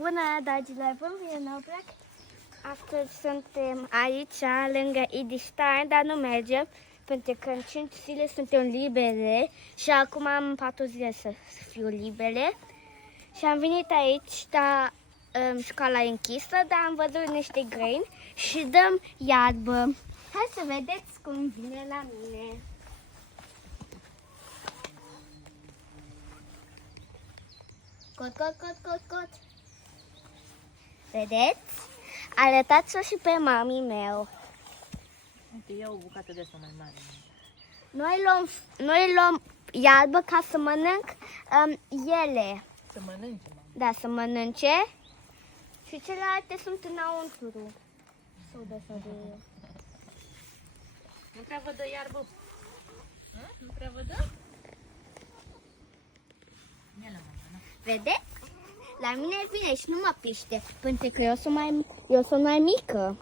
Bună, dragilor, bun venit în Obrac. Astăzi suntem aici, lângă Idstein, dar nu mergem, pentru că în 5 zile suntem libere și acum am 4 zile să fiu libere. Și am venit aici, dar școala e închisă, dar am văzut niște grăini și dăm iarbă. Hai să vedeți cum vine la mine. Cot, cot, cot, cot, cot. Vedeți? Arătați-o și pe mami meu. Uite, ia o bucată de asta mai mare. Noi luăm iarbă ca să mănânc ele. Să mănânce, mama. Da, să mănânce. Și celelalte sunt înăuntru. Nu prea văd iarbă. Nu prea văd? Ia la mama, na. Vedeți? La mine vine și nu mă piște, pentru că eu sunt mai mică.